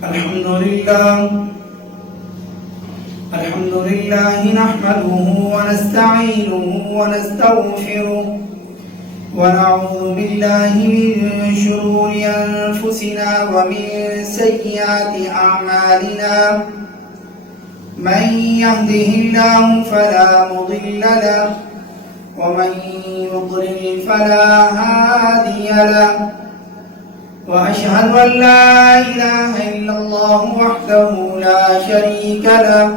الحمد لله نحمده ونستعينه ونستغفره ونعوذ بالله من شرور أنفسنا ومن سيئات أعمالنا من يهده الله فلا مضل له ومن يضلل فلا هادي له وأشهد أن لا إله إلا الله وحده لا شريك له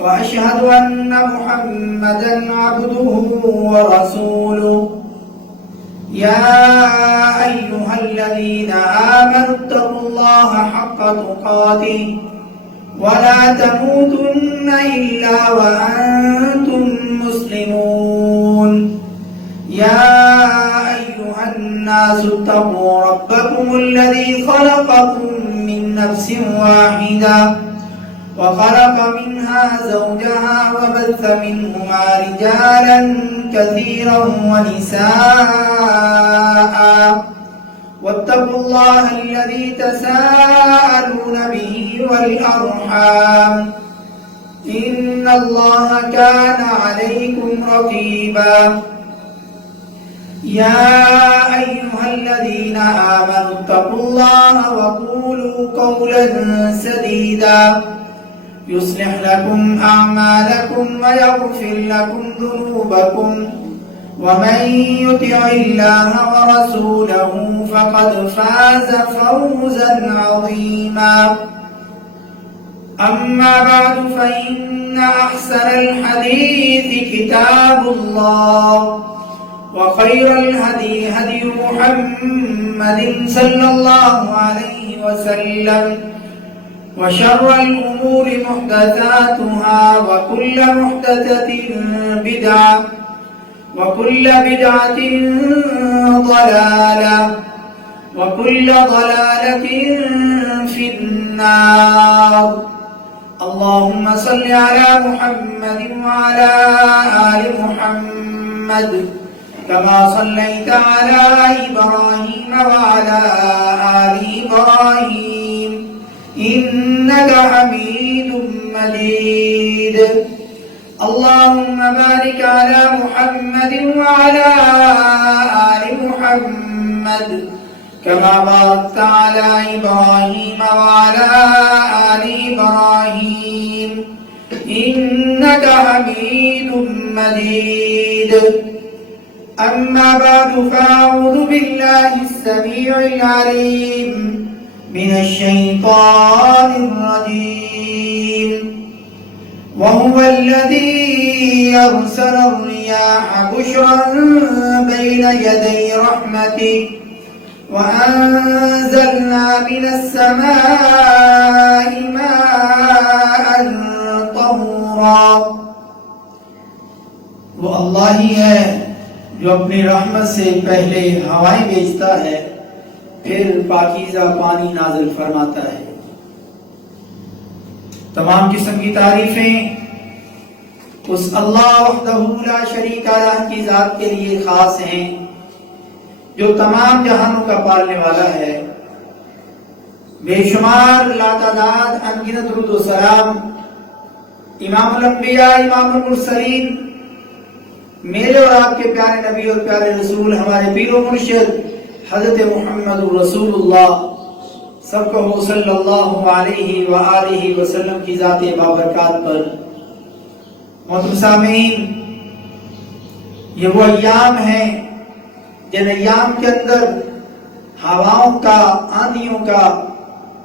وأشهد أن محمدا عبده ورسوله يا أيها الذين آمنوا اتقوا الله حق تقاته ولا تموتن إلا وأنتم مسلمون يا أيها الناس اتقوا ربكم الذي خلقكم من نفس واحدة وخلق منها زوجها وبث منهما رجالا كثيرا ونساء واتقوا الله الذي تساءلون به والأرحام إن الله كان عليكم رقيبا يا أيها الذين آمنوا اتقوا الله وقولوا قولا سديدا يصلح لكم أعمالكم ويغفر لكم ذنوبكم ومن يطع الله ورسوله فقد فاز فوزا عظيما أما بعد فإن أحسن الحديث كتاب الله وخير الهدي هدي محمد صلى الله عليه وسلم وشر الأمور محدثاتها وكل محدثة بدعة وكل بدعة ضلالة وكل ضلالة في النار اللهم صل على محمد وعلى آل محمد كما صليت على إبراهيم وعلى آل إبراهيم إنك حميد مجيد اللهم بارك على محمد وعلى آل محمد كما باركت على إبراهيم وعلى آل إبراهيم إنك حميد مجيد أما بعد فأعوذ بالله السميع العليم من الشيطان الرجيم وهو الذي أرسل الرياح بشرا بين يدي رحمته وأنزلنا من السماء ماء طهورا وہ اللہ ہی ہے جو اپنی رحمت سے پہلے ہوائیں بھیجتا ہے پھر پاکیزہ پانی نازل فرماتا ہے۔ تمام قسم کی تعریفیں اس اللہ وحدہ لا شریک لہ کی ذات کے لیے خاص ہیں جو تمام جہانوں کا پالنے والا ہے۔ بے شمار لاتعداد انگنت درود و سلام امام الانبیاء امام المرسلین میرے اور آپ کے پیارے نبی اور پیارے رسول ہمارے پیر و مرشد حضرت محمد رسول اللہ سب کو صلی اللہ علیہ وآلہ وسلم کی ذات بابرکات پر۔ محترم سامعین، یہ وہ ایام ہیں جن ایام کے اندر ہواؤں کا، آندھیوں کا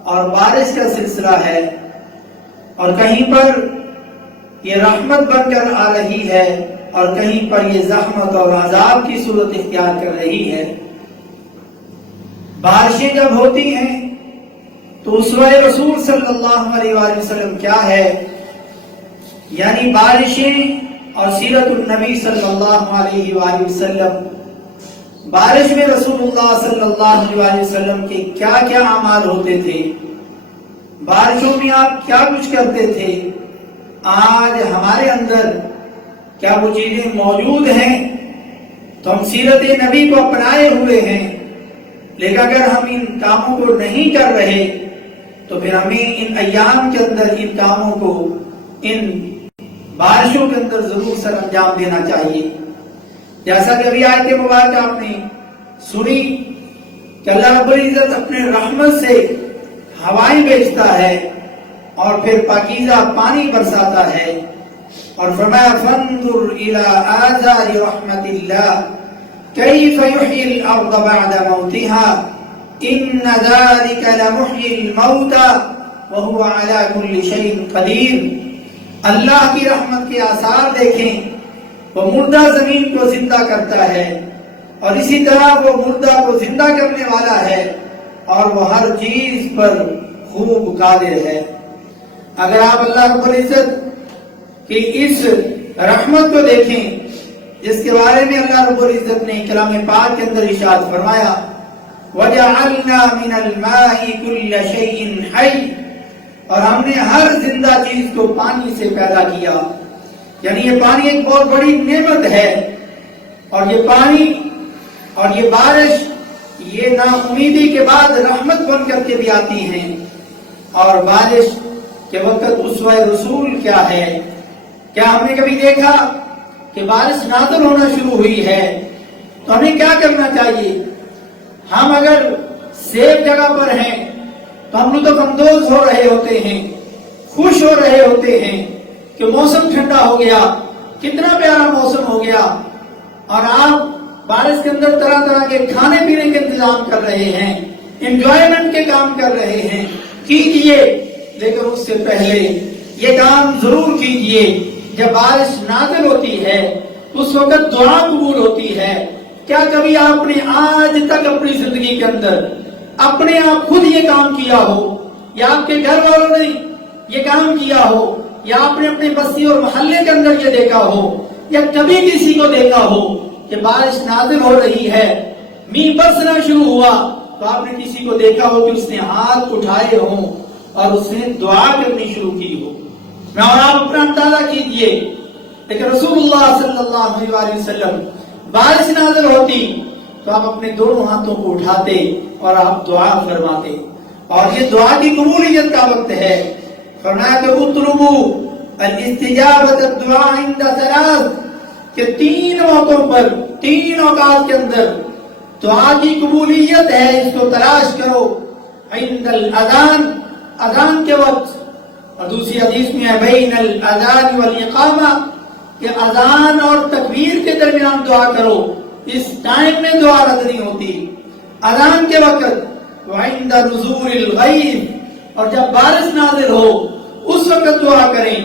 اور بارش کا سلسلہ ہے، اور کہیں پر یہ رحمت بن کر آ رہی ہے اور کہیں پر یہ زحمت اور عذاب کی صورت اختیار کر رہی ہے۔ بارشیں جب ہوتی ہیں تو اسوہ رسول صلی اللہ علیہ وآلہ وسلم کیا ہے، یعنی بارشیں اور سیرت النبی صلی اللہ علیہ وآلہ وسلم، بارش میں رسول اللہ صلی اللہ علیہ وآلہ وسلم کے کیا کیا اعمال ہوتے تھے، بارشوں میں آپ کیا کچھ کرتے تھے، آج ہمارے اندر کیا وہ چیزیں موجود ہیں؟ تو ہم سیرت نبی کو اپنائے ہوئے ہیں، لیکن اگر ہم ان کاموں کو نہیں کر رہے تو پھر ہمیں ان ایام کے اندر ان کاموں کو ان بارشوں کے اندر ضرور سر انجام دینا چاہیے. جیسا کہ ابھی آیت مبارکہ آپ نے سنی کہ اللہ رب العزت اپنے رحمت سے ہوائیں بھیجتا ہے اور پھر پاکیزہ پانی برساتا ہے، اور فرمایا فانظر الی آثار رحمت اللہ کیف یحیی الارض بعد موتها ان ذلک لمحیی الموتى وهو علی کل شیء قدیر. اللہ کی رحمت کے آثار دیکھیں، وہ مردہ زمین کو زندہ کرتا ہے اور اسی طرح وہ مردہ کو زندہ کرنے والا ہے اور وہ ہر چیز پر خوب قادر ہے. اگر آپ اللہ رب العزت کی اس رحمت کو دیکھیں جس کے بارے میں اللہ رب العزت نے کلام پاک کے اندر ارشاد فرمایا وَجَعَلْنَا مِنَ الْمَاءِ كُلَّ شَيْءٍ حَيٍّ، اور ہم نے ہر زندہ چیز کو پانی سے پیدا کیا. یعنی یہ پانی ایک بہت بڑی نعمت ہے، اور یہ پانی اور یہ بارش یہ نا امیدی کے بعد رحمت بن کر کے بھی آتی ہیں. اور بارش کے وقت اسوہ رسول کیا ہے؟ کیا ہم نے کبھی دیکھا کہ بارش نازل ہونا شروع ہوئی ہے تو ہمیں کیا کرنا چاہیے؟ ہم اگر سیف جگہ پر ہیں تو ہم لطف اندوز ہو رہے ہوتے ہیں، خوش ہو رہے ہوتے ہیں کہ موسم ٹھنڈا ہو گیا، کتنا پیارا موسم ہو گیا، اور آپ بارش کے اندر طرح طرح کے کھانے پینے کے انتظام کر رہے ہیں، انجوائمنٹ کے کام کر رہے ہیں. کیجئے، لیکن اس سے پہلے یہ کام ضرور کیجئے جب بارش نازل ہوتی ہے اس وقت دعا قبول ہوتی ہے. کیا کبھی آپ نے آج تک اپنی زندگی کے اندر اپنے آپ خود یہ کام کیا ہو، یا آپ کے گھر والوں نے یہ کام کیا ہو، یا آپ نے اپنے بستی اور محلے کے اندر یہ دیکھا ہو، یا کبھی کسی کو دیکھا ہو کہ بارش نازل ہو رہی ہے، میںہ برسنا شروع ہوا تو آپ نے کسی کو دیکھا ہو کہ اس نے ہاتھ اٹھائے ہوں اور اس نے دعا کرنی شروع کی ہو؟ میں اور آپ اپنا اندازہ کیجئے. لیکن رسول اللہ صلی اللہ علیہ وسلم بارش نازل ہوتی تو آپ اپنے دونوں ہاتھوں کو اٹھاتے اور آپ دعا فرماتے، اور یہ دعا کی قبولیت کا وقت ہے. فرمایا کہ اطلبوا الاستجابۃ الدعاء عند ثلاث، کہ 3 موقعوں پر 3 اوقات کے اندر دعا کی قبولیت ہے، اس کو تلاش کرو. عند الاذان، اذان کے وقت، اور دوسری حدیث میں ہے بین الاذان والاقامہ، کہ اذان اور تکبیر کے درمیان دعا کرو، اس ٹائم میں دعا رد نہیں ہوتی. اذان کے وقت وعند نزول الغیث، اور جب بارش نازل ہو اس وقت دعا کریں.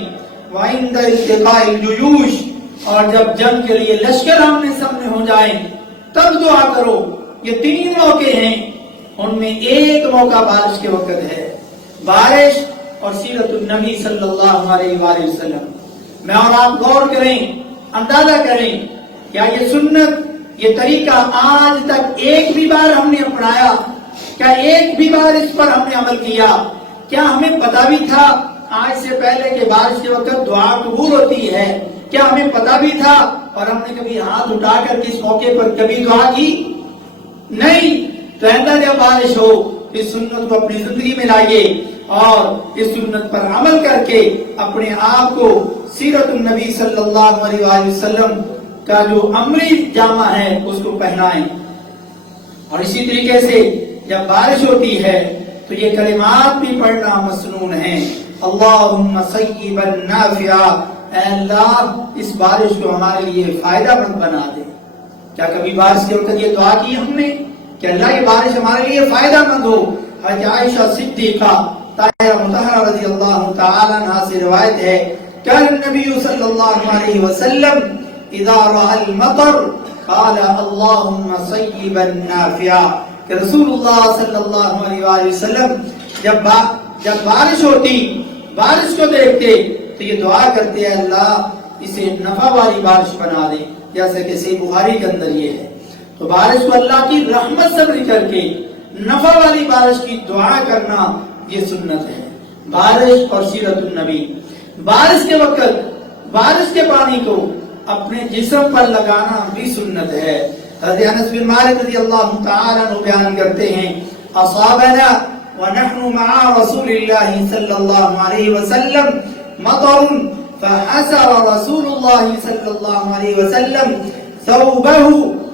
وعند التقاء الجیوش، اور جب جنگ کے لیے لشکر آمنے سامنے ہو جائیں تب دعا کرو. یہ 3 موقع ہیں، ان میں ایک موقع بارش کے وقت ہے. بارش اور سیرت النبی صلی اللہ علیہ وآلہ وسلم. میں اور آپ غور کریں، اندازہ کریں، کیا یہ سنت، یہ طریقہ آج تک ایک بھی بار ہم نے اپنایا؟ کیا ایک بھی بار اس پر ہم نے عمل کیا؟ کیا ہمیں پتا بھی تھا آج سے پہلے کہ بارش کے وقت دعا قبول ہوتی ہے؟ کیا ہمیں پتا بھی تھا اور ہم نے کبھی ہاتھ اٹھا کر اس موقع پر کبھی دعا کی؟ نہیں. تو آئندہ جب بارش ہو اس سنت کو اپنی زندگی میں لائیے اور اس سنت پر عمل کر کے اپنے آپ کو سیرت النبی صلی اللہ علیہ وآلہ وسلم کا جو عملی جامہ ہے اس کو پہنائیں. اور اسی طریقے سے جب بارش ہوتی ہے تو یہ کلمات بھی پڑھنا مسنون ہے. اللہم صیبا نافعا، اے اللہ اس بارش کو ہمارے لیے فائدہ مند بنا دے. کیا کبھی بارش کے وقت یہ دعا کی ہم نے کہ اللہ یہ بارش ہمارے لیے فائدہ مند ہو؟ حضرت عائشہ صدیقہ طاہرہ مطہرہ رضی اللہ تعالی عنہا سے روایت ہے کہ النبی صلی اللہ علیہ وسلم اذا رأى المطر قال اللہم صیبا نافعا، کہ رسول اللہ صلی اللہ علیہ وآلہ وسلم جب بارش ہوتی، بارش کو دیکھتے تو یہ دعا کرتے ہیں اللہ اسے نفع والی بارش بنا دے، جیسے کہ صحیح بخاری کے اندر یہ ہے. تو بارش کو اللہ کی رحمت سے کر کے نفع والی بارش کی دعا کرنا یہ سنت ہے. بارش اور سیرت النبی. بارش کے وقت بارش کے پانی کو اپنے جسم پر لگانا بھی سنت ہے. حضرت انس بن مالک رضی اللہ تعالی عنہ بیان کرتے ہیں اصابنا ونحن مع رسول الله صلى الله عليه وسلم مطر فحسر رسول الله صلى الله عليه وسلم ثوبه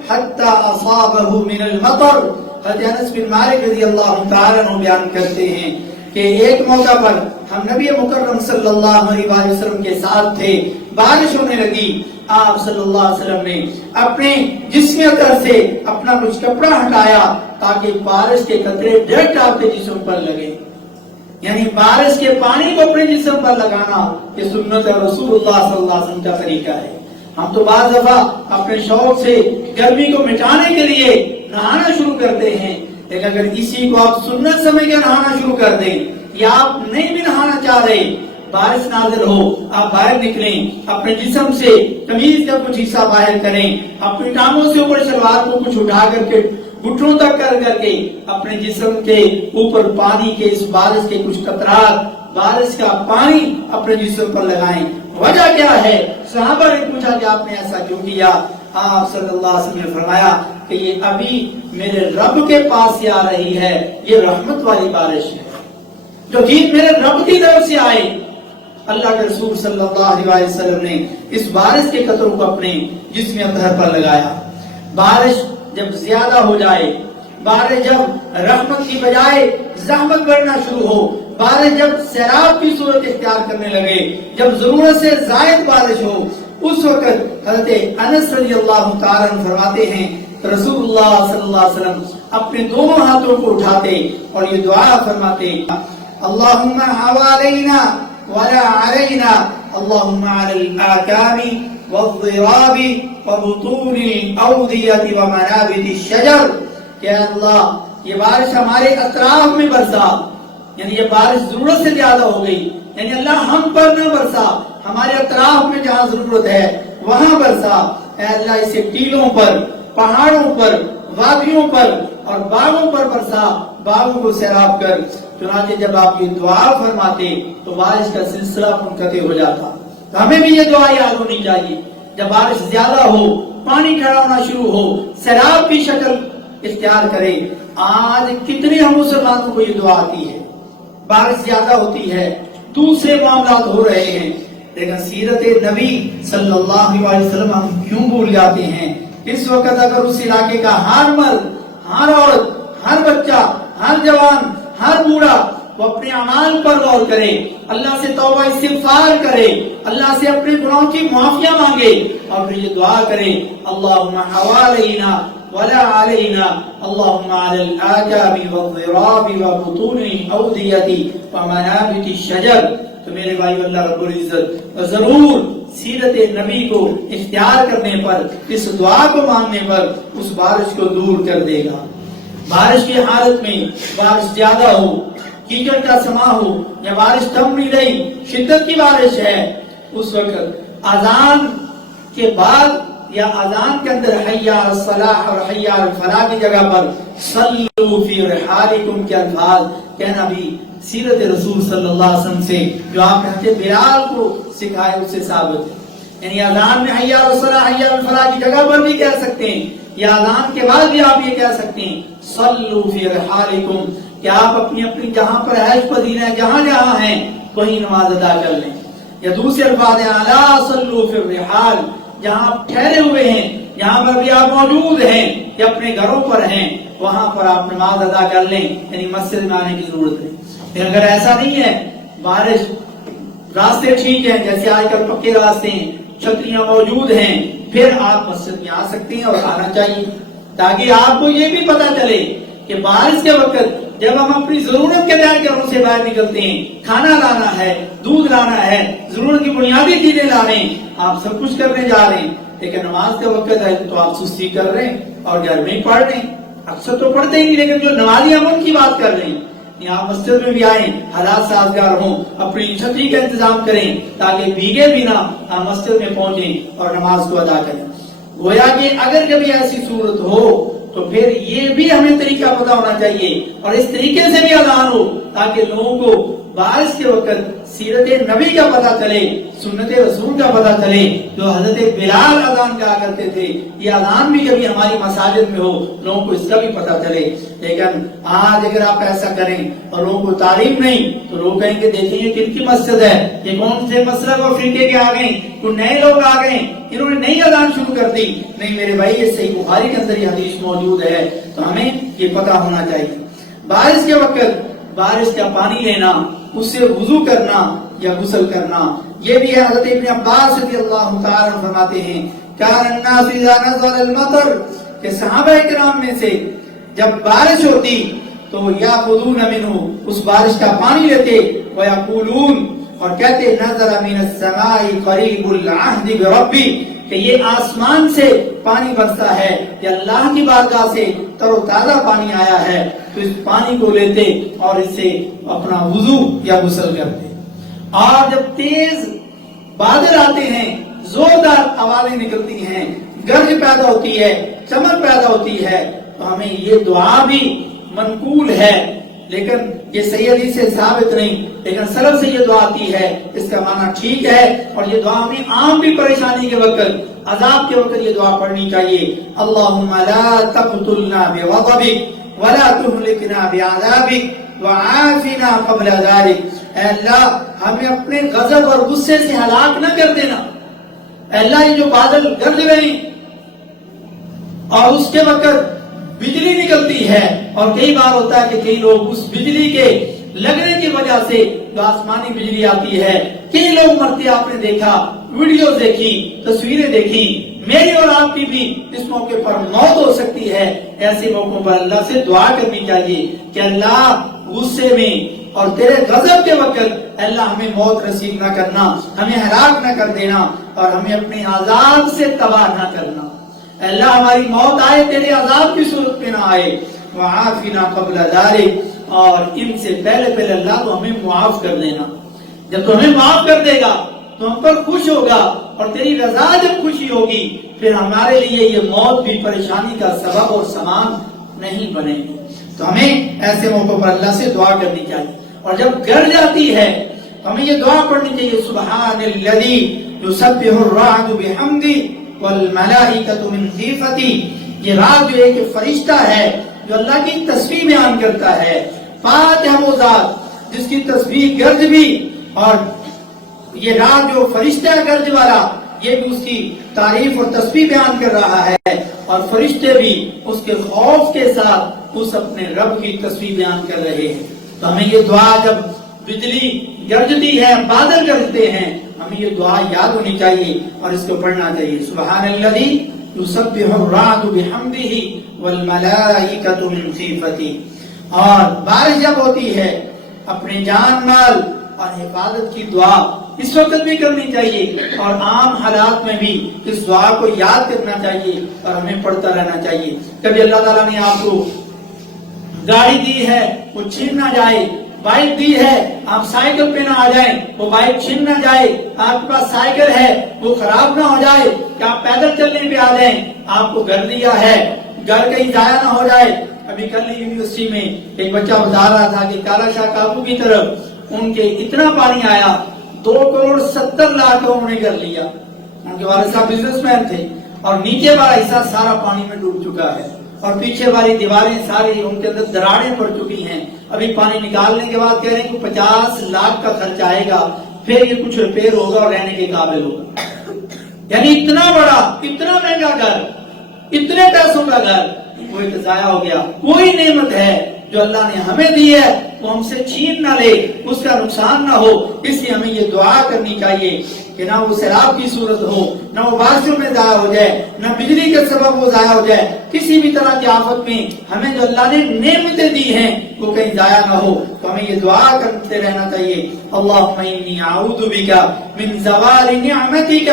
حتى أصابه من المطر. حضرت انس بن مالک رضی اللہ تعالیٰ عنہ بیان کرتے ہیں کہ ایک موقع پر ہم نبی مکرم صلی اللہ علیہ وسلم کے ساتھ تھے، بارش ہونے لگی. آپ صلی اللہ علیہ وسلم نے اپنے جسم اطہر سے اپنا کچھ کپڑا ہٹایا تاکہ بارش کے قطرے ڈائریکٹ آپ کے جسم پر لگے. یعنی بارش کے پانی کو اپنے جسم پر لگانا یہ سنت رسول اللہ صلی اللہ علیہ وسلم کا طریقہ ہے. ہم تو بعض دفعہ اپنے شوق سے گرمی کو مٹانے کے لیے نہانا شروع کرتے ہیں، لیکن اگر اسی کو آپ سنت سمجھ کے نہانا شروع کر دیں یا آپ نہیں بھی نہانا چاہ رہے، بارش نازل ہو آپ باہر نکلیں، اپنے جسم سے قمیض کا کچھ حصہ باہر کریں، اپنی ٹانگوں سے اوپر شلوار کو کچھ اٹھا کر کے گھٹنوں تک کر کے اپنے جسم کے اوپر پانی کے اس بارش کے کچھ قطرات بارش کا پانی اپنے جسم پر لگائیں. وجہ کیا ہے؟ صحابہ نے پوچھا کہ آپ نے ایسا کیوں کیا؟ آپ صلی اللہ علیہ وسلم نے فرمایا کہ یہ ابھی میرے رب کے پاس سے آ رہی ہے، یہ رحمت والی بارش ہے جو چیز میرے رب کی طرف سے آئے. اللہ کے رسول صلی اللہ علیہ وسلم نے اس بارش کے قطروں کو اپنے جسم اطہر پر لگایا. بارش جب زیادہ ہو جائے، بارش جب رحمت کی بجائے زحمت بڑھنا شروع ہو، بارش جب سیلاب کی صورت اختیار کرنے لگے، جب ضرورت سے زائد بارش ہو، اس وقت حضرت انس رضی اللہ تعالیٰ عنہ فرماتے ہیں رسول اللہ صلی اللہ علیہ وسلم اپنے دونوں ہاتھوں کو اٹھاتے اور یہ دعا فرماتے اللہم حوالینا ولا علینا اللہم علی الاکام والضراب وبطون الاودیة ومنابت الشجر. کہ اللہ یہ بارش ہمارے اطراف میں برسا، یعنی یہ بارش ضرورت سے زیادہ ہو گئی، یعنی اللہ ہم پر نہ برسا، ہمارے اطراف میں جہاں ضرورت ہے وہاں برسا. اے اللہ اسے ٹیلوں پر، پہاڑوں پر، وادیوں پر اور باغوں پر برسا، باغوں کو سیراب کر. چنانچہ جب آپ یہ دعا فرماتے تو بارش کا سلسلہ منقطع ہو جاتا. تو ہمیں بھی یہ دعا یاد ہونی چاہیے جب بارش زیادہ ہو، پانی کھڑا ہونا شروع ہو، سیلاب کی شکل اختیار کرے. آج کتنے ہم مسلمانوں کو یہ دعا آتی ہے، بارش زیادہ ہوتی ہے، دوسرے معاملات ہو رہے ہیں، لیکن سیرت نبی صلی اللہ علیہ وسلم ہم کیوں بھول جاتے ہیں؟ اس وقت اگر اس علاقے کا ہر مرد، ہر عورت، ہر بچہ، ہر جوان، ہر بوڑھا وہ اپنے اعمال پر غور کرے، اللہ سے توبہ استغفار کرے، اللہ سے اپنے گناہوں کی معافیہ مانگے اور پھر یہ دعا کرے اللہم حوالینا ولا علینا اللہم علی الاکام والضراب وبطون الاودیة ومنابت الشجر. تو میرے بھائی اللہ رب العزت ضرور سیرت نبی کو اختیار کرنے پر، اس دعا کو مانگنے پر اس بارش کو دور کر دے گا. بارش کی حالت میں بارش زیادہ ہو، کیچڑ کا سما ہو یا بارش تھم نہیں رہی، شدت کی بارش ہے، اس وقت اذان کے بعد یا اذان کے اندر حی علی الصلاح اور حی علی الفلاح کی جگہ پر صلو فی رحالکم کے الفاظ کہنا بھی سیرت رسول صلی اللہ علیہ وسلم سے جو آپ نے حضرت بلال کو سکھائے اس سے ثابت ہے. یعنی اذان میں حی علی الصلاح حی علی الفلاح کی جگہ پر بھی کہہ سکتے ہیں، یا اذان کے بعد بھی آپ یہ کہہ سکتے ہیں صلو فی رحالکم، کہ آپ اپنی اپنی جہاں پر عیش پذیر ہیں، جہاں جہاں ہیں وہیں نماز ادا کر لیں. یا دوسرے الفاظ ہیں الا صلو فی الرحال، جہاں آپ ٹھہرے ہوئے ہیں، جہاں پر بھی آپ موجود ہیں یا اپنے گھروں پر ہیں وہاں پر آپ نماز ادا کر لیں، یعنی مسجد میں آنے کی ضرورت ہے. لیکن اگر ایسا نہیں ہے، بارش راستے ٹھیک ہیں، جیسے آج کل پکے راستے ہیں، چھتریاں موجود ہیں، پھر آپ مسجد میں آ سکتے ہیں اور آنا چاہیے تاکہ آپ کو یہ بھی پتا چلے کہ بارش کے وقت جب ہم اپنی ضرورت کے تحت گھروں سے باہر نکلتے ہیں، کھانا لانا ہے، دودھ لانا ہے، ضرورت کی بنیادی چیزیں لانے، آپ سب کچھ کرنے جا رہے ہیں، لیکن نماز کے وقت ہے تو آپ سستی کر رہے ہیں اور گھر میں ہی پڑھ رہے ہیں. اکثر تو پڑھتے ہی نہیں، لیکن جو نمازی امن کی بات کر رہے ہیں، آپ مسجد میں بھی آئیں، حالات سازگار ہوں، اپنی چھتری کا انتظام کریں تاکہ بھیگے بنا آپ مسجد میں پہنچیں اور نماز کو ادا کریں. گویا کہ اگر کبھی ایسی صورت ہو تو پھر یہ بھی ہمیں طریقہ پتا ہونا چاہیے اور اس طریقے سے بھی اذان ہو تاکہ لوگوں کو بارش کے وقت سیرت نبی کا پتہ چلے، سنت رسول کا پتہ چلے. جو حضرت بلال اذان کہا کرتے تھے، یہ اذان بھی کبھی ہماری مساجد میں ہو، لوگوں کو اس کا بھی پتہ چلے. لیکن آج اگر آپ ایسا کریں اور لوگوں کو تعلیم نہیں تو لوگ کہیں گے دیکھیں یہ کن کی مسجد ہے، یہ کون سے مسلک اور فرقے کے آ گئے، کوئی نئے لوگ آ گئے، انہوں نے نئی اذان شروع کر دی. نہیں میرے بھائی، یہ صحیح بخاری کے اندر یہ حدیث موجود ہے، تو ہمیں یہ پتہ ہونا چاہیے. بارش کے وقت بارش کا پانی لینا، اس سے وضو کرنا یا غسل کرنا، یہ بھی ہے. حضرت ابن عباس رضی اللہ تعالی عنہ فرماتے ہیں کان الناس اذا نزل المطر، کہ صحابہ کرام میں سے جب بارش ہوتی تو یاخذون منہ، اس بارش کا پانی لیتے، ویقولون، اور کہتے نزل من السماء قریب العہد بربی، کہ یہ آسمان سے پانی برسا ہے، یہ اللہ کی بارگاہ سے تر و تازہ پانی آیا ہے. تو اس پانی کو لیتے اور اس سے اپنا وضو یا غسل کرتے. اور جب تیز بادل آتے ہیں، زوردار آوازیں نکلتی ہیں، گرج پیدا ہوتی ہے، چمک پیدا ہوتی ہے، تو ہمیں یہ دعا بھی منقول ہے، لیکن یہ صحیح حدیث سے ثابت نہیں، لیکن سلف سے یہ دعا آتی ہے، اس کا معنی ٹھیک ہے. اور یہ دعا ہمیں عام بھی پریشانی کے وقت، عذاب کے وقت یہ دعا پڑھنی چاہیے. اللہم لا تقتلنا بغضبک ولا تہلکنا بعذابک وعافنا قبل ذلک. اے اللہ ہمیں اپنے غضب اور غصے سے ہلاک نہ کر دینا. اے اللہ یہ جو بادل گرج رہے ہیں اور اس کے وقت بجلی نکلتی ہے، اور کئی بار ہوتا ہے کہ کئی لوگ اس بجلی کے لگنے کی وجہ سے جو آسمانی بجلی آتی ہے، کئی لوگ مرتے آپ نے دیکھا، ویڈیو دیکھی، تصویریں دیکھی. میری اور آپ کی بھی اس موقع پر موت ہو سکتی ہے. ایسے موقعوں پر اللہ سے دعا کرنی چاہیے کہ اللہ غصے میں اور تیرے غضب کے وقت اللہ ہمیں موت نصیب نہ کرنا، ہمیں ہلاک نہ کر دینا، اور ہمیں اپنے عذاب سے تباہ نہ کرنا. اللہ ہماری موت آئے تیرے عذاب کی صورت میں نہ آئے. وعافنا قبل ذلک، اور ان سے پہلے پہلے اللہ تو ہمیں معاف کر دینا. جب تو ہمیں معاف کر دے گا تو ہم پر خوش ہوگا، اور تیری رضا جب خوشی ہوگی پھر ہمارے لیے یہ موت بھی پریشانی کا سبب اور سامان نہیں بنے گی. تو ہمیں ایسے موقعوں پر اللہ سے دعا کرنی چاہیے. اور جب گر جاتی ہے تو ہمیں یہ دعا پڑھنی چاہیے سبحان الذی یسبح الرعد بحمدہ والملائکۃ من خیفتہ. یہ راز جو ایک فرشتہ ہے جو اللہ کی تسبیح بیان کرتا ہے. پاک ہے وہ ذات جس کی تسبیح گرج بھی، اور یہ راز جو فرشتہ گرج والا یہ بھی اس کی تعریف اور تسبیح بیان کر رہا ہے، اور فرشتے بھی اس کے خوف کے ساتھ اس اپنے رب کی تسبیح بیان کر رہے ہیں. تو ہمیں یہ دعا جب بجلی گرجتی ہے، بادل گرجتے ہیں، ہمیں یہ دعا یاد ہونی چاہیے اور اس کو پڑھنا چاہیے. سبحان الذی یسبح الرعد بحمدہ والملائکۃ من خیفتہ. اور بارش جب ہوتی ہے اپنے جان مال اور حفاظت کی دعا اس وقت بھی کرنی چاہیے، اور عام حالات میں بھی اس دعا کو یاد کرنا چاہیے اور ہمیں پڑھتا رہنا چاہیے. کبھی اللہ تعالیٰ نے آپ کو گاڑی دی ہے وہ چھین نہ جائے، بائک دی ہے آپ سائیکل پہ نہ آ جائیں وہ بائک چھین نہ جائے، آپ کے پاس سائیکل ہے وہ خراب نہ ہو جائے کہ آپ پیدل چلنے پہ آ جائیں. آپ کو گھر دیا ہے، گھر کہیں ضائع نہ ہو جائے. ابھی کل یونیورسٹی میں ایک بچہ بتا رہا تھا کہ کالا شاہ کابو کی طرف ان کے اتنا پانی آیا 2,70,00,000 انہوں نے کر لیا. ان کے والد صاحب بزنس مین تھے، اور نیچے والا حصہ سارا پانی میں ڈوب چکا ہے، اور پیچھے والی دیواریں ساری ان کے اندر دراڑیں پڑ چکی ہیں. ابھی پانی نکالنے کے بعد کہہ رہے ہیں کہ 50 لاکھ کا خرچ آئے گا، پھر یہ کچھ ریپیئر ہوگا اور رہنے کے قابل ہوگا. یعنی اتنا بڑا، اتنا مہنگا گھر، اتنے پیسوں کا گھر وہ ایک ضائع ہو گیا. وہی نعمت ہے جو اللہ نے ہمیں دی ہے وہ ہم سے چھین نہ لے، اس کا نقصان نہ ہو. اس لیے ہمیں یہ دعا کرنی چاہیے کہ نہ وہ سیلاب کی صورت ہو، نہ وہ بارشوں میں ضائع ہو جائے، نہ بجلی کے سبب وہ ضائع ہو جائے. کسی بھی طرح کی آفت میں ہمیں جو اللہ نے نعمتیں دی ہیں وہ کہیں ضائع نہ ہو. تو ہمیں یہ دعا کرتے رہنا چاہیے. اللہم انی اعوذ بک من زوال نعمتک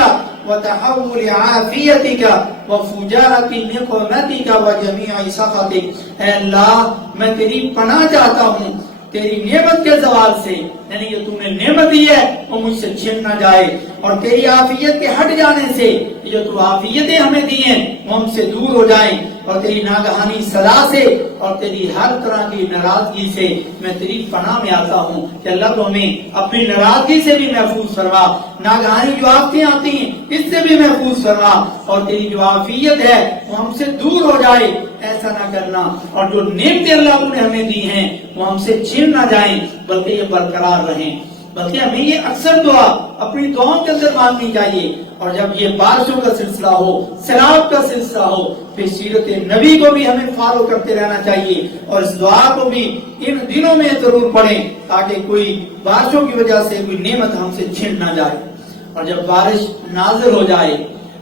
وتحول عافیتک وفجاءۃ نقمتک وجمیع سخطک. اے اللہ میں تیری پناہ چاہتا ہوں تیری نعمت کے زوال سے، یعنی یہ تو نے نعمت دی ہے وہ مجھ سے چھن نہ جائے، اور تیری عافیت کے ہٹ جانے سے جو تو عافیتیں ہمیں دی ہیں وہ ہم سے دور ہو جائیں، اور تیری ناگہانی سزا سے اور تیری ہر طرح کی ناراضگی سے میں تیری پناہ میں آتا ہوں کہ اللہ تو ہمیں اپنی ناراضگی سے بھی محفوظ فرما، ناگہانی جو آفتیں آتی ہیں اس سے بھی محفوظ فرما، اور تیری جو عافیت ہے وہ ہم سے دور ہو جائے ایسا نہ کرنا، اور جو نعمتیں اللہ نے ہمیں دی ہیں وہ ہم سے چھن نہ جائیں بلکہ یہ برقرار رہیں۔ بلکہ ہمیں یہ اکثر دعا اپنی دعاؤں کے اندر مانگنی چاہیے، اور جب یہ بارشوں کا سلسلہ ہو، سیلاب کا سلسلہ ہو، پھر سیرت نبی کو بھی ہمیں فالو کرتے رہنا چاہیے، اور اس دعا کو بھی ان دنوں میں ضرور پڑھیں تاکہ کوئی بارشوں کی وجہ سے کوئی نعمت ہم سے چھن نہ جائے۔ اور جب بارش نازل ہو جائے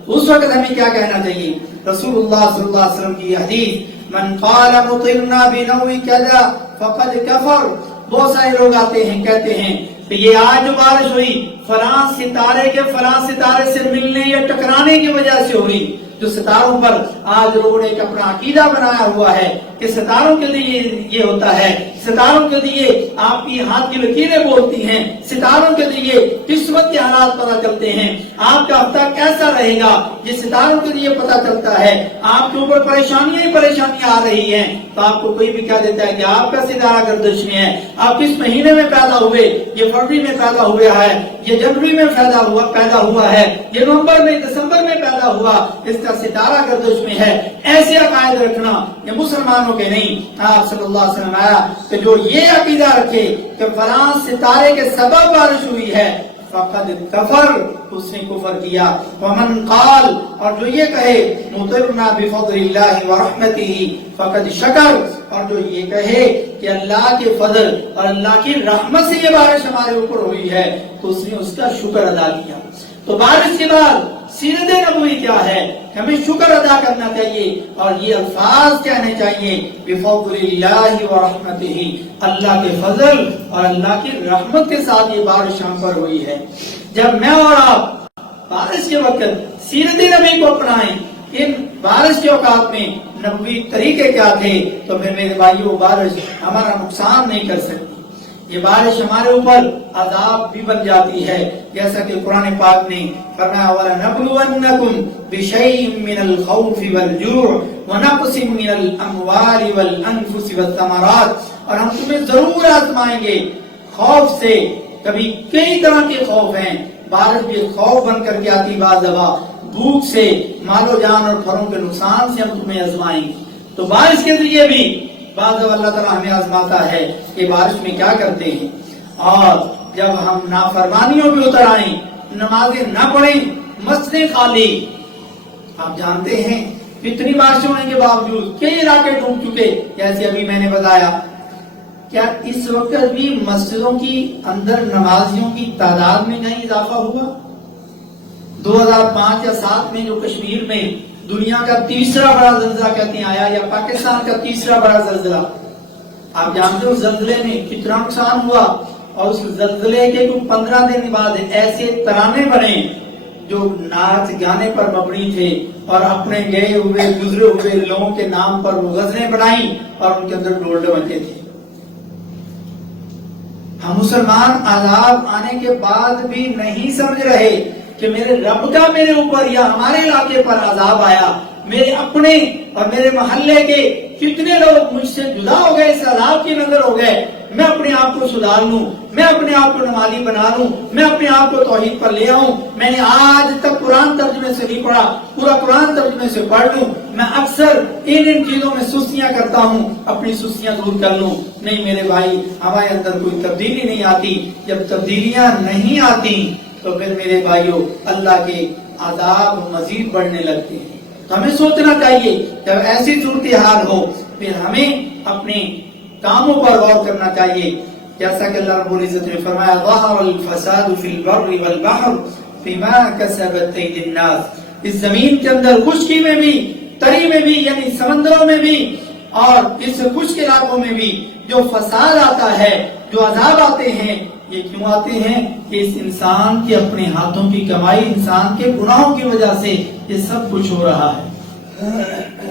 اس وقت ہمیں کیا کہنا چاہیے؟ رسول اللہ صلی اللہ علیہ وسلم کی حدیث، من قال مطرنا بنوء كذا فقد كفر۔ بہت سارے لوگ آتے ہیں کہتے ہیں کہ یہ آج جو بارش ہوئی فلاں ستارے کے فلاں ستارے سے ملنے یا ٹکرانے کی وجہ سے ہوئی۔ جو ستاروں پر آج لوگوں نے ایک اپنا عقیدہ بنایا ہوا ہے کہ ستاروں کے لیے یہ ہوتا ہے، ستاروں کے لیے آپ کی ہاتھ کی لکیریں بولتی ہیں، ستاروں کے لیے قسمت کے حالات پتہ چلتے ہیں، آپ کا ہفتہ کیسا رہے گا یہ ستاروں کے لیے پتہ چلتا ہے، آپ کے اوپر پریشانیاں ہی پریشانیاں آ رہی ہیں تو آپ کو کوئی بھی کہہ دیتا ہے کہ آپ کا ستارہ گردش میں ہے، آپ کس مہینے میں پیدا ہوئے، یہ فروری میں پیدا ہوا ہے، یہ جنوری میں پیدا ہوا ہے، یہ نومبر میں دسمبر میں پیدا ہوا، اس کا ستارہ گردش میں ہے۔ ایسے عقائد رکھنا یہ مسلمانوں کے نہیں۔ آپ صلی اللہ علیہ وسلم آیا کہ جو یہ عقیدہ رکھے کہ فلاں ستارے کے سبب بارش ہوئی ہے فقد کفر، اس نے کفر کیا۔ ومن قال، اور جو یہ کہے مطرنا بفضل اللہ ورحمتہ فقد شکر، اور جو یہ کہے کہ اللہ کے فضل اور اللہ کی رحمت سے یہ بارش ہمارے اوپر ہوئی ہے تو اس نے اس کا شکر ادا کیا۔ تو بارش کے بعد سیرت نبوی کیا ہے؟ ہمیں شکر ادا کرنا چاہیے اور یہ الفاظ کہنے چاہیے بفضل اللہ ورحمتہ، اللہ کے فضل اور اللہ کی رحمت کے ساتھ یہ بارش ہم پر ہوئی ہے۔ جب میں اور آپ بارش کے وقت سیرت نبی کو اپنائیں، ان بارش کے اوقات میں نبوی طریقے کیا تھے، تو پھر میرے بھائیو بارش ہمارا نقصان نہیں کر سکتی، یہ بارش ہمارے اوپر عذاب بھی بن جاتی ہے، جیسا کہ قرآن پاک نے فرمایا وَلَنَبْلُوَنَّكُمْ بِشَيْءٍ مِّنَ الْخَوْفِ وَالْجُوعِ وَنَقْصٍ مِّنَ الْأَمْوَالِ وَالْأَنفُسِ وَالثَّمَرَاتِ، اور ہم تمہیں ضرور آزمائیں گے خوف سے۔ کبھی کئی طرح کے خوف ہیں، بارش بھی خوف بن کر کے آتی، بعض دفعہ بھوک سے، مال و جان اور پھلوں کے نقصان سے ہم تمہیں آزمائیں گے۔ تو بارش کے ذریعے بھی بعض اللہ تعالیٰ ہمیں آزماتا ہے کہ بارش میں کیا کرتے ہیں، اور جب ہم نافرمانیوں پہ اتر آئیں، نمازیں نہ پڑھیں، مسجدیں خالی، آپ جانتے ہیں اتنی بارشیں ہونے کے باوجود کئی علاقے ڈوب چکے، جیسے ابھی میں نے بتایا۔ کیا اس وقت بھی مسجدوں کی اندر نمازیوں کی تعداد میں کہیں اضافہ ہوا؟ 2005 یا 2007 میں جو کشمیر میں دنیا کا تیسرا بڑا زلزلہ کہتے ہیں آیا، یا پاکستان کا تیسرا بڑا زلزلہ، آپ جانتے ہو زلزلے میں کتنا نقصان ہوا، اور اس زلزلے کے 15 دن بعد ایسے ترانے بنے جو ناچ گانے پر مبنی تھے، اور اپنے گئے ہوئے گزرے ہوئے لوگوں کے نام پر وہ غزلیں بنائیں اور ان کے اندر ڈول ڈمکے تھے۔ ہم مسلمان عذاب آنے کے بعد بھی نہیں سمجھ رہے کہ میرے رب کا میرے اوپر یا ہمارے علاقے پر عذاب آیا، میرے اپنے اور میرے محلے کے کتنے لوگ مجھ سے جدا ہو گئے، اس عذاب کی نظر ہو گئے۔ میں اپنے آپ کو سدھار لوں، میں اپنے آپ کو نمازی بنا لوں، میں اپنے آپ کو توحید پر لے آؤں، میں نے آج تک قرآن ترجمے سے نہیں پڑھا، پورا قرآن ترجمے سے پڑھ لوں، میں اکثر ان چیزوں میں سستیاں کرتا ہوں، اپنی سستیاں دور کر لوں۔ نہیں میرے بھائی، ہمارے اندر کوئی تبدیلی نہیں آتی۔ جب تبدیلیاں نہیں آتی تو پھر میرے بھائیوں اللہ کے عذاب مزید بڑھنے لگتے ہیں۔ تو ہمیں سوچنا چاہیے جب ایسی صورتحال ہو پھر ہمیں اپنے کاموں پر غور کرنا چاہیے، جیسا کہ اللہ رب العزت نے فرمایا ظَهَرَ الْفَسَادُ فِي الْبَرِّ وَالْبَحْرِ بِمَا كَسَبَتْ أَيْدِي النَّاسِ، اس زمین کے اندر خشکی میں بھی، تری میں بھی، یعنی سمندروں میں بھی، اور اس خشک علاقوں میں بھی جو فساد آتا ہے، جو عذاب آتے ہیں، یہ کیوں آتے ہیں؟ کہ اس انسان کے اپنے ہاتھوں کی کمائی، انسان کے گناہوں کی وجہ سے یہ سب کچھ ہو رہا ہے۔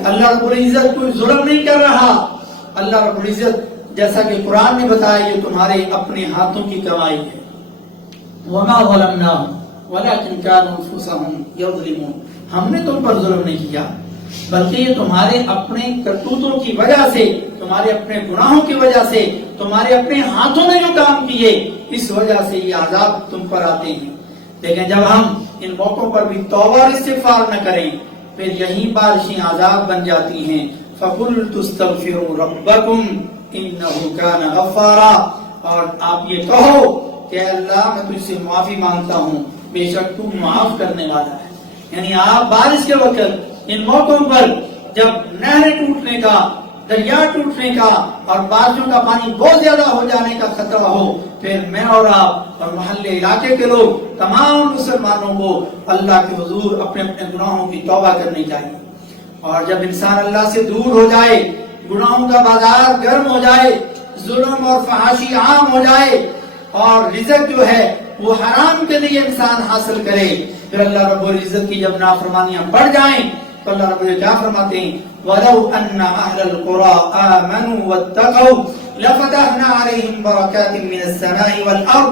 اللہ رب العزت کوئی ظلم نہیں کر رہا، اللہ رب العزت جیسا کہ قرآن نے بتایا یہ تمہارے اپنے ہاتھوں کی کمائی ہے. وما ظلمناهم ولكن كانوا انفسهم يظلمون. ہم نے تم پر ظلم نہیں کیا بلکہ یہ تمہارے اپنے کرتوتوں کی وجہ سے، تمہارے اپنے گناہوں کی وجہ سے، تمہارے اپنے ہاتھوں نے جو کام کیے اس وجہ سے یہ عذاب تم پر آتے ہیں. لیکن جب ہم ان موقعوں پر بھی توبہ اور استغفار نہ کریں پھر یہی بارشیں عذاب بن جاتی ہیں. فَقُلْتُ اسْتَغْفِرُوا رَبَّكُمْ إِنَّهُ كَانَ غَفَّارًا. اور آپ یہ کہو کہ اللہ میں تجھ سے معافی مانگتا ہوں، بے شک تو معاف کرنے والا ہے. یعنی آپ بارش کے وقت ان موقعوں پر جب نہریں ٹوٹنے کا، دریا ٹوٹنے کا اور بارشوں کا پانی بہت زیادہ ہو جانے کا خطرہ ہو، پھر میں اور آپ اور محلے علاقے کے لوگ تمام مسلمانوں کو اللہ کے حضور اپنے اپنے گناہوں کی توبہ کرنی چاہیے. اور جب انسان اللہ سے دور ہو جائے، گناہوں کا بازار گرم ہو جائے، ظلم اور فحاشی عام ہو جائے اور رزق جو ہے وہ حرام کے لیے انسان حاصل کرے، پھر اللہ رب العزت کی جب نافرمانیاں بڑھ جائیں تو اللہ رب العزت کیا فرماتے ہیں؟ وَلَوْ أَنَّ أَهْلَ الْقُرَىٰ آمَنُوا وَاتَّقَوْا لَفَتَحْنَا عَلَيْهِمْ بَرَكَاتٍ مِّنَ السَّمَاءِ وَالْأَرْضِ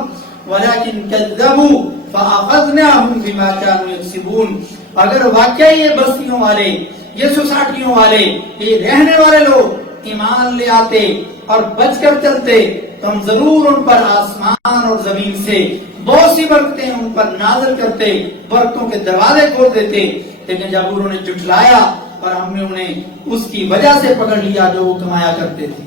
وَلَكِنْ كَذَّبُوا فَأَخَذْنَاهُمْ بِمَا كَانُوا يَكْسِبُونَ. اگر واقعی یہ بستیوں والے، یہ سوسائٹیوں والے، یہ رہنے والے لوگ ایمان لے آتے اور بچ کر چلتے تو ہم ضرور ان پر آسمان اور زمین سے بہت سی برکتیں ان پر نازل کرتے، برکتوں کے دروازے کھول دیتے. لیکن جب انہوں نے جھٹلایا اور ہم نے انہیں اس کی وجہ سے پکڑ لیا جو وہ کمایا کرتے تھے.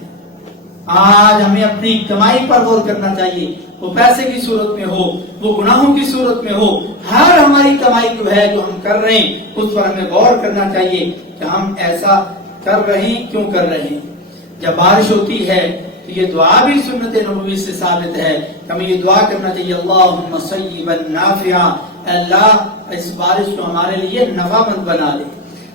آج ہمیں اپنی کمائی پر غور کرنا چاہیے، وہ پیسے کی صورت میں ہو، وہ گناہوں کی صورت میں ہو. ہر ہماری کمائی جو ہے جو ہم کر رہے ہیں اس پر ہمیں غور کرنا چاہیے کہ ہم ایسا کر رہے ہیں، کیوں کر رہے ہیں. جب بارش ہوتی ہے تو یہ دعا بھی سنت نبوی سے ثابت ہے، ہمیں یہ دعا کرنا چاہیے اللہم صیبا نافعا، اللہ اس بارش کو ہمارے لیے نفع مند بنا دے.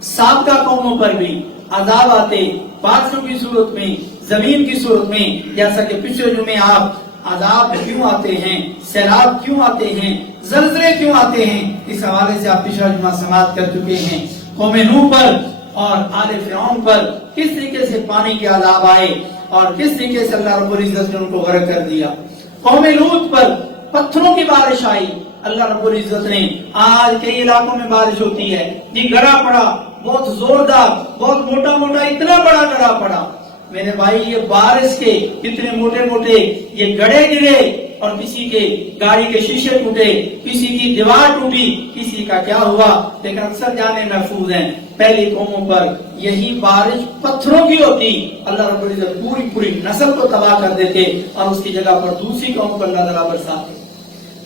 سابقہ قوموں پر بھی عذاب آتے بارشوں کی صورت میں، زمین کی صورت میں، جیسا کہ پچھلے جمعے آپ عذاب کیوں آتے ہیں، سیلاب کیوں آتے ہیں، زلزلے کیوں آتے ہیں، اس حوالے سے آپ پچھلا جمعہ سماعت کر چکے ہیں. قوم نوح پر اور آل فرعون پر کس طریقے سے پانی کے عذاب آئے اور کس طریقے سے اللہ رب العزت نے ان کو غرق کر دیا. قوم لوط پر پتھروں کی بارش آئی، اللہ رب العزت نے، آج کئی علاقوں میں بارش ہوتی ہے، یہ گڑا پڑا بہت زوردار، بہت موٹا موٹا، اتنا بڑا گڑا پڑا. میرے بھائی یہ بارش کے اتنے موٹے موٹے یہ گڑے گرے اور کسی کے گاڑی کے شیشے ٹوٹے، کسی کی دیوار ٹوٹی، کسی کا کیا ہوا، لیکن اکثر جانے محفوظ ہیں. پہلی قوموں پر یہی بارش پتھروں کی ہوتی، اللہ رب العزت پوری پوری نسل کو تباہ کر دیتے اور اس کی جگہ پر دوسری قوم کو اللہ تعالیٰ برساتے.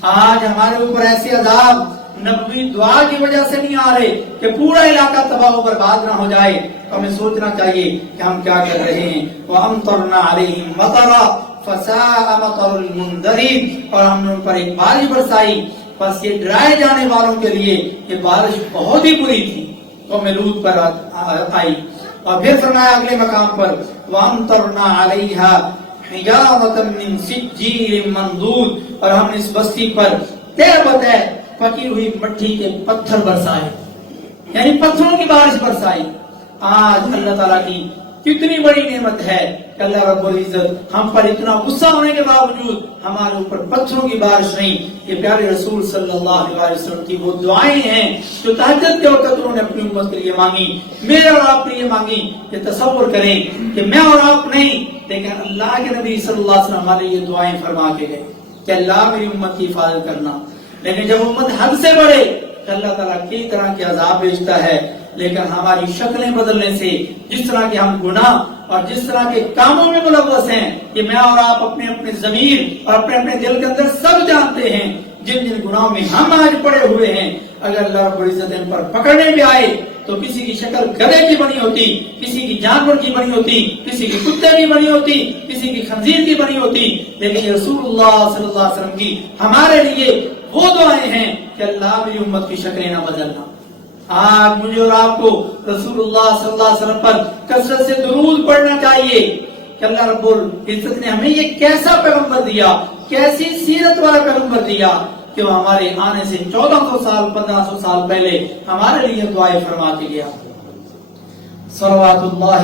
آج ہمارے اوپر ایسے عذاب نبوی دعا کی وجہ سے نہیں آ رہے کہ پورا علاقہ تباہ و برباد نہ ہو جائے، تو ہمیں سوچنا چاہیے کہ ہم کیا کر رہے ہیں. وَأَمْطَرْنَا عَلَيْهِمْ مَطَرًا فَسَاءَ مَطَرُ الْمُنذَرِينَ. اور ہم نے ان پر ایک بارش برسائی، بس یہ ڈرائے جانے والوں کے لیے یہ بارش بہت ہی بری تھی. قوم لوط پر آئی اور پھر فرمایا اگلے مقام پر وَأَمْطَرْنَا عَلَيْهَا حِجَارَةً مِّن سِجِّيلٍ مَّنضُودٍ. اور ہم نے اس بستی پر تہ بتہ پکی ہوئی مٹی کے پتھر برسائے، یعنی پتھروں کی بارش برسائی. آج اللہ تعالیٰ کی کتنی بڑی نعمت ہے کہ اللہ رب العزت ہم پر اتنا غصہ ہونے کے باوجود ہمارے اوپر پتھروں کی بارش نہیں. یہ پیارے رسول صلی اللہ علیہ وسلم کی وہ دعائیں ہیں جو تہجد کے وقت انہوں نے اپنی امت کے لیے مانگی، میرے اور آپ نے یہ مانگی. یہ تصور کریں کہ میں اور آپ نہیں، لیکن اللہ کے نبی صلی اللہ علیہ وسلم ہمارے یہ دعائیں فرما کے گئے کہ اللہ میری امت کی حفاظت کرنا. لیکن جب امت حد سے بڑھے تو اللہ تعالیٰ کئی طرح کے عذاب بھیجتا ہے. لیکن ہماری شکلیں بدلنے سے، جس طرح کے ہم گناہ اور جس طرح کے کاموں میں ملوث ہیں، یہ میں اور آپ اپنے اپنے ضمیر اور اپنے اپنے دل کے اندر سب جانتے ہیں. جن جن گناہوں میں ہم آج پڑے ہوئے ہیں، اگر اللہ رب العزت ان پر پکڑنے بھی آئے تو کسی کی شکل گدھے کی بنی ہوتی، کسی کی جانور کی بنی ہوتی، کسی کی کتے کی بنی ہوتی، کسی کی خنزیر کی بنی ہوتی. لیکن رسول اللہ صلی اللہ علیہ وسلم کی ہمارے لیے وہ دعائیں ہیں کہ اللہ میری امت کی شکلیں نہ بدلنا. آج مجھے اور آپ کو رسول اللہ صلی اللہ علیہ وسلم پر کثرت سے درود پڑھنا چاہیے کہ اللہ رب العزت نے ہمیں یہ کیسا پیغمبر دیا، کیسی سیرت والا پیغمبر دیا کہ وہ ہمارے آنے سے 1400 سال 1500 سال پہلے ہمارے لیے دعائیں فرما کے گیا. صلوات اللہ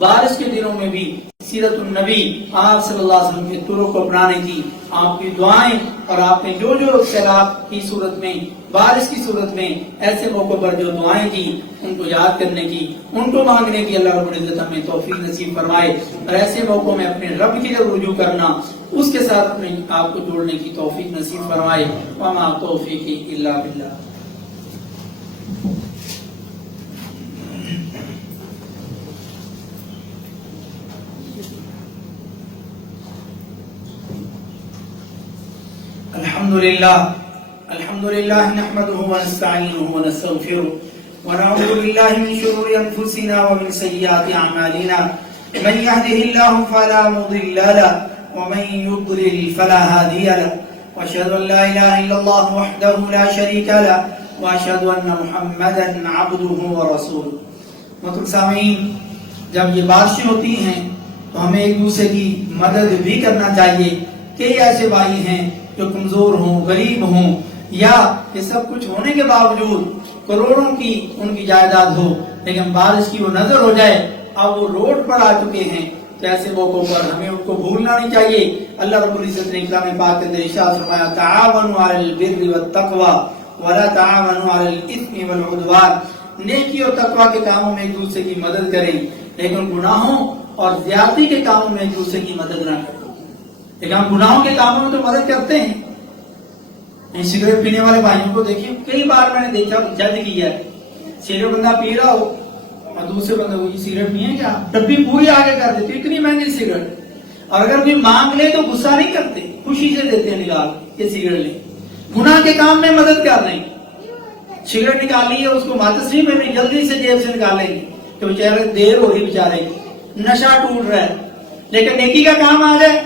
بارش کے دنوں میں بھی سیرت النبی آپ صلی اللہ علیہ وسلم کے طرق کو اپنانے کی، آپ کی دعائیں اور آپ نے جو جو سیلاب کی صورت میں، بارش کی صورت میں ایسے موقع پر جو دعائیں کی ان کو یاد کرنے کی، ان کو مانگنے کی اللہ رب العزت ہمیں توفیق نصیب فرمائے، اور ایسے موقعوں میں اپنے رب کی طرف رجوع کرنا، اس کے ساتھ اپنے آپ کو جوڑنے کی توفیق نصیب فرمائے۔ وما توفیقی الا باللہ۔ الحمد لله نحمده ونستعينه ونستغفره ونعوذ بالله من شرور أنفسنا ومن سيئات أعمالنا، من يهده الله فلا مضل له ومن يضلل فلا هادي له، وأشهد أن لا إله إلا الله وحده لا شريك له، وأشهد أن محمدا عبده ورسوله۔ محترم سامعین، جب یہ بارشیں ہوتی ہیں تو ہمیں ایک دوسرے کی مدد بھی کرنا چاہیے۔ کئی ایسے بھائی ہیں جو کمزور ہوں، غریب ہوں، یا یہ سب کچھ ہونے کے باوجود کروڑوں کی ان کی جائیداد ہو، لیکن بارش کی وہ نظر ہو جائے، اب وہ روڈ پر آ چکے ہیں، تو ایسے موقعوں پر ہمیں ان کو بھولنا نہیں چاہیے۔ اللہ رب العزت نے کلام پاک کے اندر ارشاد فرمایا، تعاونوا علی البر والتقوی ولا تعاونوا علی الاثم والعدوان، نیکی اور تقوی کے کاموں میں ایک دوسرے کی مدد کریں، لیکن گناہوں اور زیادتی کے کاموں میں ایک دوسرے کی مدد نہ کریں۔ لیکن ہم گناہوں کے کاموں میں تو مدد کرتے ہیں۔ سگریٹ پینے والے بھائیوں کو دیکھیے، کئی بار میں نے دیکھا، جج کیا ہے، سگریٹ بندہ پی رہا ہو اور دوسرے بندے کو یہ سگریٹ پیے کیا، ڈبی پوری آگے کر دیتے، اتنی مہنگی سگریٹ، اور اگر کوئی مانگ لے تو غصہ نہیں کرتے، خوشی سے دیتے ہیں، نکال یہ سگریٹ لے۔ گناہ کے کام میں مدد کر رہے ہیں، سگریٹ نکالی ہے، اس کو ماتسری میں بھی جلدی سے جیب سے نکالیں گے کہ بیچارے دیر ہو رہی، بیچارے نشہ ٹوٹ رہا ہے، لیکن نیکی کا کام آ جائے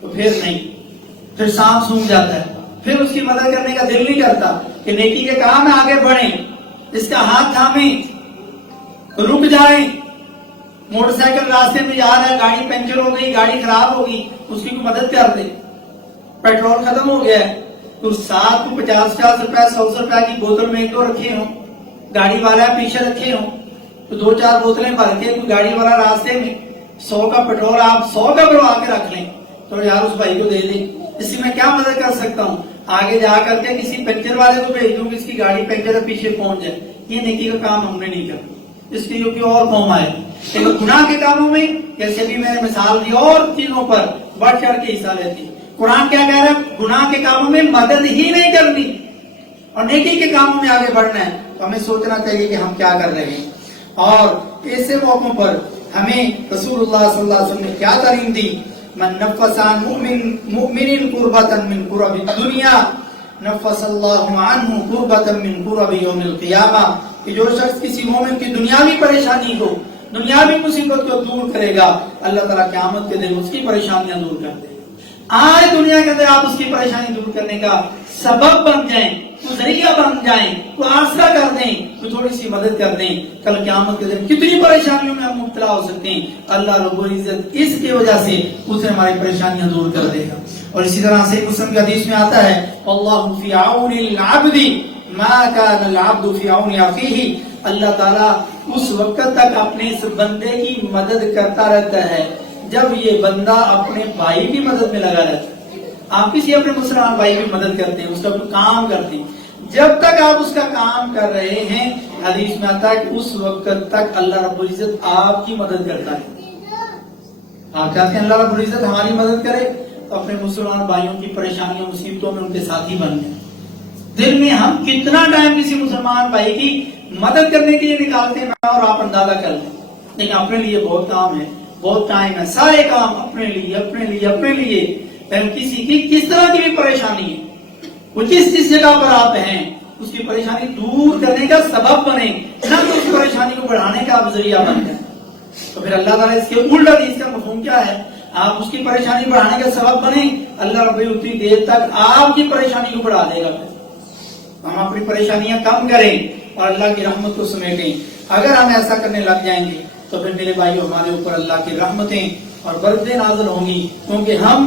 تو پھر نہیں، پھر سانپ سونگ جاتا ہے، پھر اس کی مدد کرنے کا دل نہیں کرتا کہ نیکی کے کام میں آگے بڑھیں، اس کا ہاتھ تھامیں، رک جائیں۔ موٹر سائیکل راستے میں جا رہا ہے، گاڑی پنچر ہو گئی، گاڑی خراب ہوگی، اس کی مدد کر دے، پیٹرول ختم ہو گیا ہے تو ساتھ کو 50 روپے 100 روپے کی بوتل میں ایک دو رکھے ہوں، گاڑی والا پیچھے رکھے ہوں تو 2-4 بوتلیں بھر کے کوئی گاڑی والا راستے میں 100 کا پیٹرول آپ 100 کا بھروا کے رکھ لیں تو یار اس بھائی کو دے دیں، اس سے میں کیا مدد کر سکتا ہوں، آگے جا کر کے کسی پنچر والے کو بھیج دوں کہ اس کی گاڑی پنچر ہے پیچھے پہنچ جائے۔ یہ نیکی کا کام ہم نے نہیں کرنا، اس کے لیے اور قوم آئے، لیکن گناہ کے کاموں میں جیسے بھی میں نے مثال دی اور چیزوں پر بڑھ چڑھ کے حصہ لیتی۔ قرآن کیا کہہ رہا ہے، گناہ کے کاموں میں مدد ہی نہیں کرنی اور نیکی کے کاموں میں آگے بڑھنا ہے، تو ہمیں سوچنا چاہیے کہ ہم کیا کر رہے ہیں۔ اور ایسے موقعوں پر ہمیں رسول اللہ صلی اللہ علیہ وسلم نے کیا تعلیم دی، من نفس عن مؤمن قربة من قرب الدنیا نفس اللہ عنہ قربة من قرب یوم القیامہ، کہ جو شخص کسی مومن کی دنیاوی پریشانی کو، دنیاوی مصیبت کو دور کرے گا، اللہ تعالیٰ قیامت کے دن اس کی پریشانیاں دور کر دے گا۔ آج دنیا کے اندر آپ اس کی پریشانی دور کرنے کا سبب بن جائیں، تو ذریعہ بن جائیں، تو آسرا کر دیں، تو تھوڑی سی مدد کر دیں، کل قیامت کے دن کتنی پریشانیوں میں ہم مبتلا ہو سکتے ہیں، اللہ رب العزت اس کی وجہ سے اسے ہماری پریشانیاں دور کر دے گا۔ اور اسی طرح سے مسلم کے حدیث میں آتا ہے، اللہ فی عون العبد ما کان العبد فی عون اخیہ، اللہ تعالیٰ اس وقت تک اپنے اس بندے کی مدد کرتا رہتا ہے جب یہ بندہ اپنے بھائی کی مدد میں لگا رہتا ہے۔ آپ کسی اپنے مسلمان بھائی کی مدد کرتے ہیں، اس کا کام کرتے ہیں، جب تک آپ اس کا کام کر رہے ہیں، حدیث میں آتا ہے کہ اس وقت تک اللہ رب العزت آپ کی مدد کرتا ہے۔ آپ چاہتے ہیں اللہ رب العزت ہماری مدد کرے، تو اپنے مسلمان بھائیوں کی پریشانیوں مصیبتوں میں ان کے ساتھی بن جائیں۔ دل میں ہم کتنا ٹائم کسی مسلمان بھائی کی مدد کرنے کے لیے نکالتے ہیں اور آپ اندازہ کر لیں، لیکن اپنے لیے بہت کام ہے، بہت ٹائم ہے، سارے کام اپنے لیے اپنے لیے اپنے لیے۔ کسی کی کس طرح کی بھی پریشانی ہے، وہ جس جگہ پر آپ ہیں اس کی پریشانی دور کرنے کا سبب بنے، نہ تو اس پریشانی کو بڑھانے کا آپ ذریعہ بن جائیں۔ تو پھر اللہ تعالیٰ اس کے الٹا اس کا مفہوم کیا ہے، آپ اس کی پریشانی بڑھانے کا سبب بنے، اللہ رب اتنی دیر تک آپ کی پریشانی کو بڑھا دے گا۔ ہم اپنی پریشانیاں کم کریں اور اللہ کی رحمت کو سمیٹیں۔ اگر ہم ایسا کرنے لگ جائیں گے تو پھر میرے بھائیو ہمارے اوپر اللہ کی رحمتیں اور برکتیں نازل ہوں گی، کیونکہ ہم